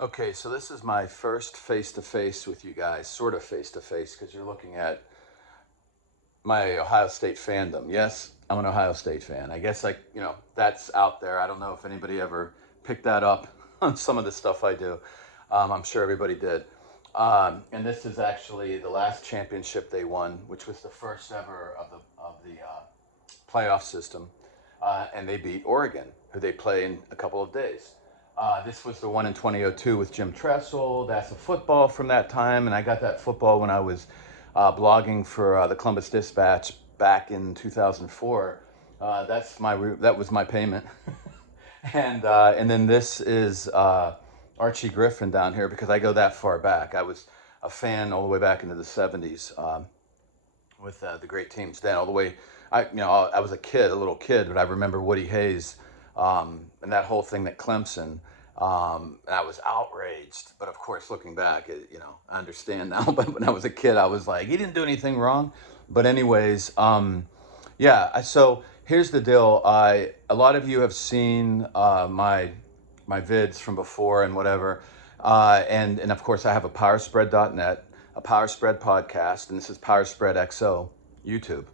Okay, so this is my first face-to-face with you guys, sort of face-to-face, because you're looking at my Ohio State fandom. Yes, I'm an Ohio State fan. I guess that's out there. I don't know if anybody ever picked that up on some of the stuff I do. I'm sure everybody did. And this is actually the last championship they won, which was the first ever of the playoff system, and they beat Oregon, who they play in a couple of days. This was the one in 2002 with Jim Tressel. That's a football from that time, and I got that football when I was blogging for the Columbus Dispatch back in 2004. That was my payment, and then this is Archie Griffin down here because I go that far back. I was a fan all the way back into the 70s. With the great teams then all the way. I was a kid, a little kid, but I remember Woody Hayes and that whole thing at Clemson. And I was outraged, but of course, looking back, I understand now. But when I was a kid, I was like, he didn't do anything wrong. But anyways, yeah. So here's the deal. A lot of you have seen my vids from before and whatever. And of course, I have a powerspread.net, a Powerspread podcast, and this is Powerspread XO, YouTube.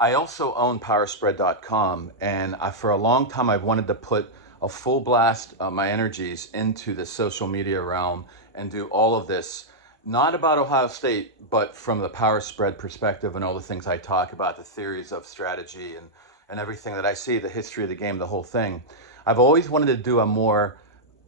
I also own powerspread.com, and for a long time, I've wanted to put a full blast of my energies into the social media realm and do all of this, not about Ohio State, but from the Powerspread perspective and all the things I talk about, the theories of strategy and everything that I see, the history of the game, the whole thing. I've always wanted to do a more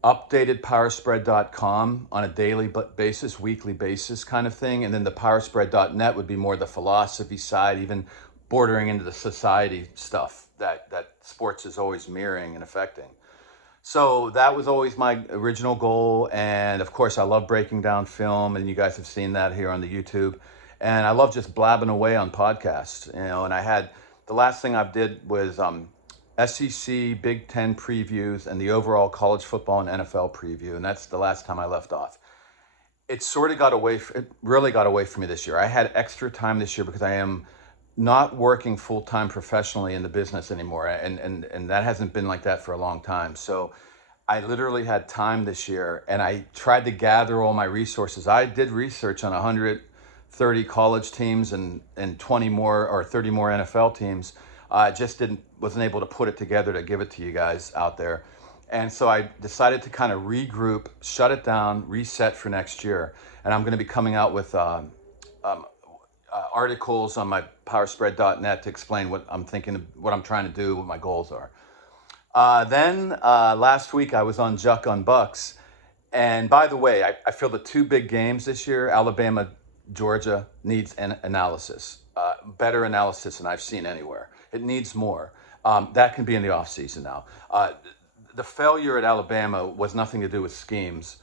updated powerspread.com on a daily basis, weekly basis kind of thing. And then the powerspread.net would be more the philosophy side, even bordering into the society stuff that sports is always mirroring and affecting. So that was always my original goal. And of course, I love breaking down film, and you guys have seen that here on the YouTube. And I love just blabbing away on podcasts, and I had the last thing I did was SEC, Big Ten previews, and the overall college football and NFL preview. And that's the last time I left off. It sort of got away, it really got away from me this year. I had extra time this year because I am not working full-time professionally in the business anymore. And that hasn't been like that for a long time. So I literally had time this year, and I tried to gather all my resources. I did research on 130 college teams and 20 more or 30 more NFL teams. I just wasn't able to put it together to give it to you guys out there. And so I decided to kind of regroup, shut it down, reset for next year. And I'm going to be coming out with articles on my powerspread.net to explain what I'm thinking, what I'm trying to do, what my goals are. Then last week I was on Juck on Bucks. And by the way, I feel the two big games this year, Alabama, Georgia, needs an analysis, better analysis than I've seen anywhere. It needs more. That can be in the offseason now. The failure at Alabama was nothing to do with schemes.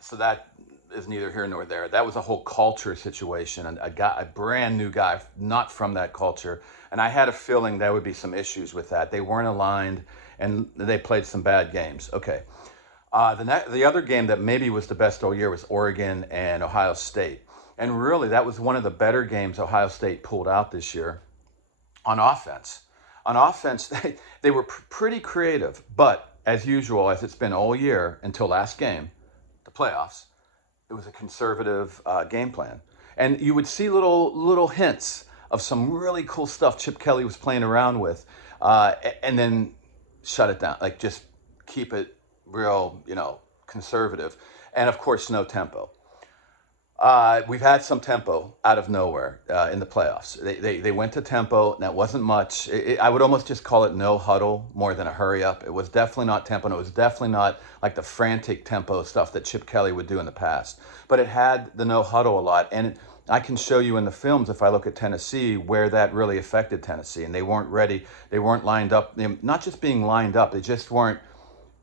So that is neither here nor there. That was a whole culture situation, and a brand new guy, not from that culture. And I had a feeling there would be some issues with that. They weren't aligned, and they played some bad games. Okay. The other game that maybe was the best all year was Oregon and Ohio State. And really, that was one of the better games Ohio State pulled out this year on offense. On offense, they were pretty creative, but as usual, as it's been all year until last game, the playoffs, it was a conservative game plan. And you would see little hints of some really cool stuff Chip Kelly was playing around with, and then shut it down. Like, just keep it real, conservative. And of course, no tempo. We've had some tempo out of nowhere in the playoffs. They went to tempo, and that wasn't much. I would almost just call it no huddle more than a hurry up. It was definitely not tempo, and it was definitely not like the frantic tempo stuff that Chip Kelly would do in the past. But it had the no huddle a lot, and I can show you in the films, if I look at Tennessee, where that really affected Tennessee, and they weren't ready. They weren't lined up. Not just being lined up, they just weren't.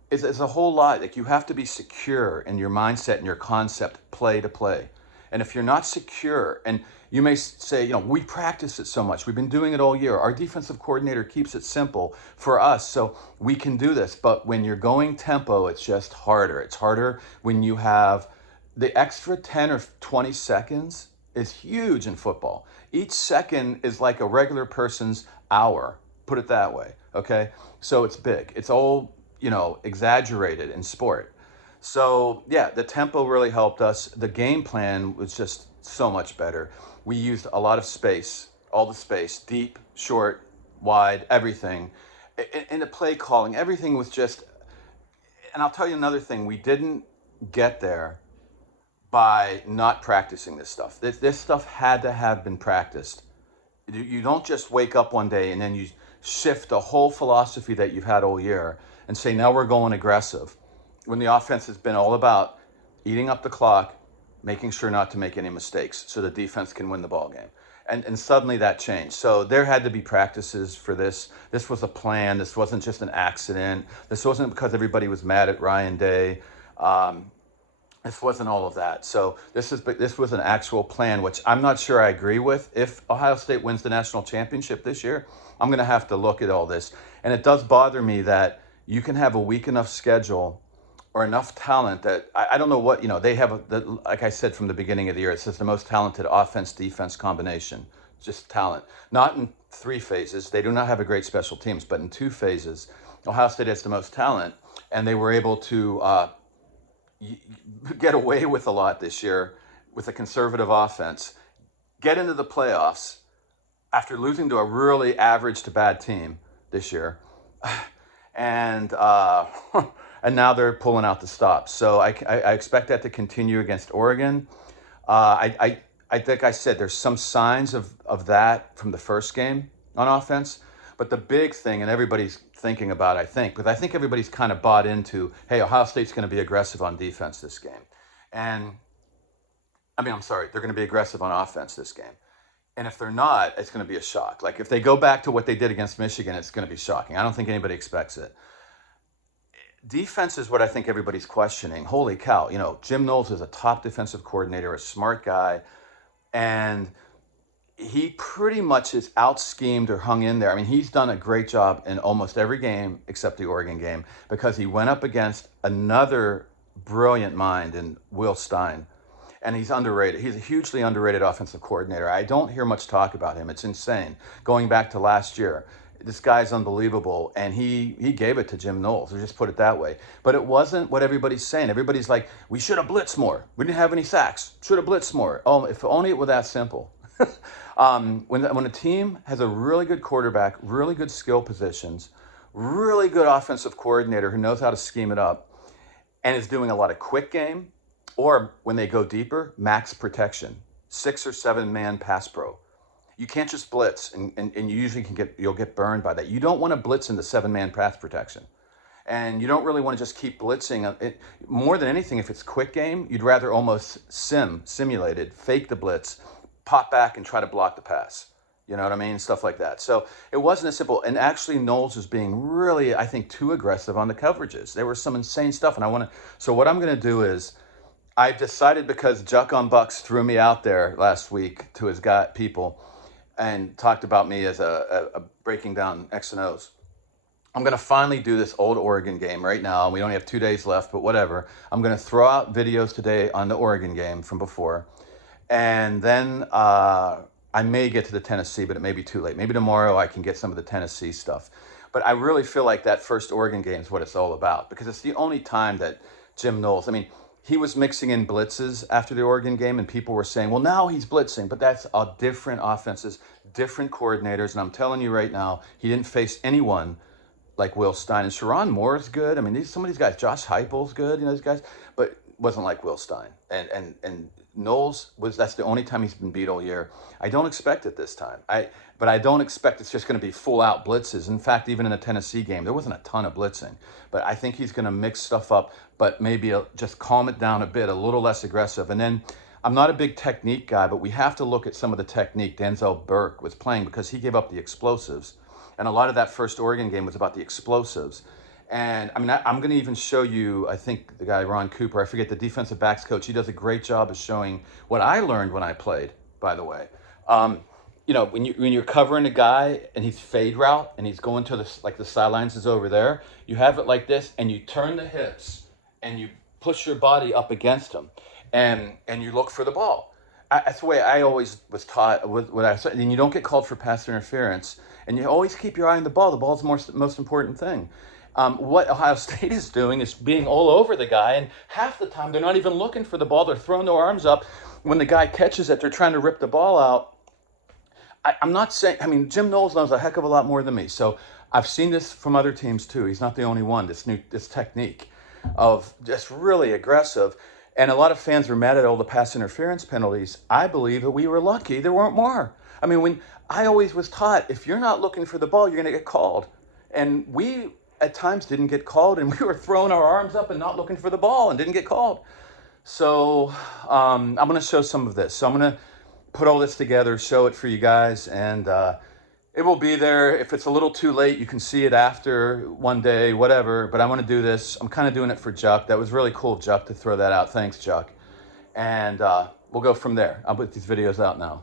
It's a whole lot. Like, you have to be secure in your mindset and your concept, play to play. And if you're not secure, and you may say, we practice it so much. We've been doing it all year. Our defensive coordinator keeps it simple for us, so we can do this. But when you're going tempo, it's just harder. It's harder when you have the extra 10 or 20 seconds is huge in football. Each second is like a regular person's hour, put it that way, okay? So it's big. It's all, exaggerated in sport. So yeah, the tempo really helped us. The game plan was just so much better. We used a lot of space, all the space, deep, short, wide, everything. In the play calling, everything was just, and I'll tell you another thing, we didn't get there by not practicing this stuff. This stuff had to have been practiced. You don't just wake up one day and then you shift the whole philosophy that you've had all year and say, now we're going aggressive. When the offense has been all about eating up the clock, making sure not to make any mistakes so the defense can win the ball game. And suddenly that changed. So there had to be practices for this. This was a plan. This wasn't just an accident. This wasn't because everybody was mad at Ryan Day. This wasn't all of that. So this was an actual plan, which I'm not sure I agree with. If Ohio State wins the national championship this year, I'm going to have to look at all this. And it does bother me that you can have a weak enough schedule or enough talent that I don't know what, they have, like I said from the beginning of the year, it's just the most talented offense-defense combination, just talent. Not in 3 phases. They do not have a great special teams, but in 2 phases, Ohio State has the most talent, and they were able to get away with a lot this year with a conservative offense, get into the playoffs after losing to a really average to bad team this year, and and now they're pulling out the stops. So I expect that to continue against Oregon. I think I said there's some signs of that from the first game on offense, but the big thing, and everybody's thinking about, I think, because I think everybody's kind of bought into, hey, Ohio State's going to be aggressive on defense this game. And I'm sorry, they're going to be aggressive on offense this game. And if they're not, it's going to be a shock. Like if they go back to what they did against Michigan, it's going to be shocking. I don't think anybody expects it. Defense is what I think everybody's questioning. Holy cow, Jim Knowles is a top defensive coordinator, a smart guy, and he pretty much is out-schemed or hung in there. I mean, he's done a great job in almost every game except the Oregon game because he went up against another brilliant mind in Will Stein, and he's underrated. He's a hugely underrated offensive coordinator. I don't hear much talk about him. It's insane. Going back to last year, this guy's unbelievable, and he gave it to Jim Knowles, or just put it that way. But it wasn't what everybody's saying. Everybody's like, we should have blitzed more. We didn't have any sacks. Should have blitzed more. Oh, if only it were that simple. When a team has a really good quarterback, really good skill positions, really good offensive coordinator who knows how to scheme it up, and is doing a lot of quick game, or when they go deeper, max protection, 6 or 7 man pass pro. You can't just blitz, and you usually you'll get burned by that. You don't want to blitz in the 7-man pass protection. And you don't really want to just keep blitzing. More than anything, if it's quick game, you'd rather almost simulated, fake the blitz, pop back and try to block the pass. You know what I mean? Stuff like that. So it wasn't as simple. And actually, Knowles was being really, I think, too aggressive on the coverages. There was some insane stuff. And so what I'm going to do is, I decided, because Juck on Bucks threw me out there last week to his people and talked about me as a breaking down X and O's. I'm going to finally do this old Oregon game right now. We only have 2 days left, but whatever. I'm going to throw out videos today on the Oregon game from before. And then I may get to the Tennessee, but it may be too late. Maybe tomorrow I can get some of the Tennessee stuff. But I really feel like that first Oregon game is what it's all about, because it's the only time that Jim Knowles, he was mixing in blitzes after the Oregon game, and people were saying, well, now he's blitzing, but that's all different offenses, different coordinators. And I'm telling you right now, he didn't face anyone like Will Stein. And Sharon Moore is good. Some of these guys, Josh Heupel's good, these guys, but wasn't like Will Stein. And Knowles that's the only time he's been beat all year. I don't expect it this time. But I don't expect it's just going to be full out blitzes. In fact, even in the Tennessee game, there wasn't a ton of blitzing. But I think he's going to mix stuff up, but maybe just calm it down a bit, a little less aggressive. And then I'm not a big technique guy, but we have to look at some of the technique Denzel Burke was playing, because he gave up the explosives. And a lot of that first Oregon game was about the explosives. And I'm going to even show you, I think the guy, Ron Cooper, I forget, the defensive backs coach, he does a great job of showing what I learned when I played, by the way. When you're covering a guy and he's fade route and he's going to the sidelines is over there, you have it like this, and you turn the hips and you push your body up against him, and you look for the ball. That's the way I always was taught. What I said, and you don't get called for pass interference, and you always keep your eye on the ball. The ball's the most important thing. What Ohio State is doing is being all over the guy, and half the time they're not even looking for the ball. They're throwing their arms up. When the guy catches it, they're trying to rip the ball out. I'm not saying, I mean, Jim Knowles knows a heck of a lot more than me. So I've seen this from other teams too. He's not the only one, this technique of just really aggressive. And a lot of fans were mad at all the pass interference penalties. I believe that we were lucky there weren't more. I mean, when I always was taught, if you're not looking for the ball, you're going to get called. And we at times didn't get called, and we were throwing our arms up and not looking for the ball and didn't get called. So I'm going to show some of this. So I'm going to put all this together, show it for you guys, and it will be there. If it's a little too late, you can see it after one day, whatever. But I want to do this. I'm kind of doing it for Juck. That was really cool, Juck, to throw that out. Thanks, Juck. And we'll go from there. I'll put these videos out now.